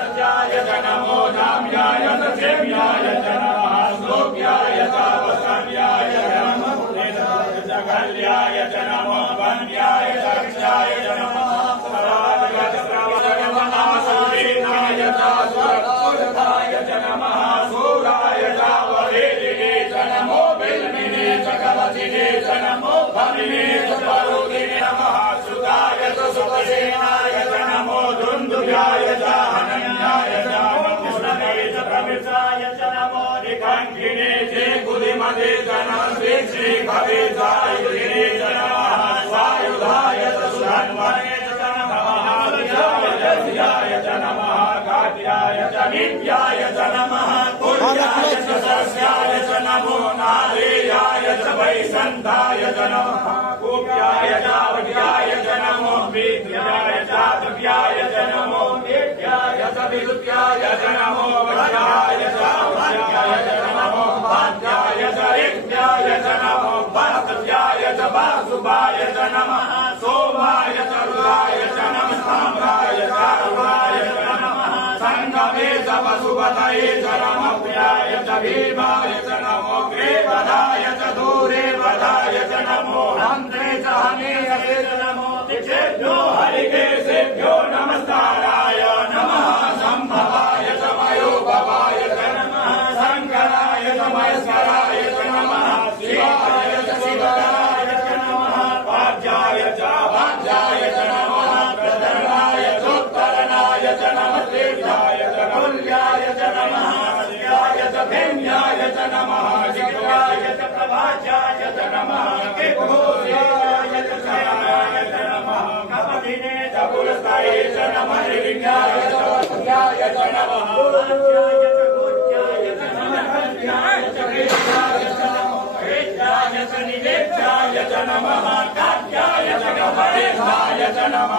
सत्याय च नमो धाम्याय च क्षेम्याय च नमः श्लोक्याय च वसव्याय च नमः कल्याय च नमो वन्द्याय च रक्षाय च नमः सदाय च प्रवदय महासूरीनाय च सुरक्षाय च नमः सूराय च वरेदिने च नमो बिल्मिने च कवचिने च नमो भमिने च परुदिने नमः सुताय च सुतसेनाय च नमो दुन्दुभ्याय च हनन्याय च कृष्णवे च प्रवृत्ताय च नमो निखण्डिने च गुदिमते च नमः श्री भवे च आयुधिने च नमः स्वायुधाय च सुधन्वने च नमः महाविद्याय च नमः काट्याय च नित्याय च नमः कुल्याय च सस्याय च नमो नारेयाय च वैसन्धाय च नमः गोप्याय च वड्याय च नमो विद्याय च द्रव्याय च नमो वेद्याय च विद्याय च नमो वड्याय च वड्याय च नमो भाग्याय च रिक्त्याय च नमो भक्त्याय च वासुभाय च नमः सोमाय च रुद्राय च नमः साम्राय च रुद्राय च नमः संगमे च वसुपतये च नमः प्रियाय च भीमाय च नमो ग्रीवधाय च दूरे वधाय च नमो हन्त्रे च हनीयसे च नमो दिक्षेभ्यो हरिकेशेभ्यो नमस्काराय नमः सम्भवाय च मयोभवाय च नमः शङ्कराय च महेश्वराय च नमः शिवाय च शिवराय च नमः वाज्याय च वाज्याय च नमः प्रधनाय चोत्तरणाय च नमः तीर्थाय च कुल्याय च नमः सत्याय च भेन्याय च नमः जिग्राय च प्रभाज्याय च नमः किभूषयाय च शयनाय च नमः कपदिने च पुरस्ताये च नमः निर्विघ्नाय च वसुयाय च नमः वाच्याय च गोच्याय च नमः कल्याय च वेद्याय च नमः वेद्याय च निवेद्याय च नमः कात्याय च कमलेशाय च नमः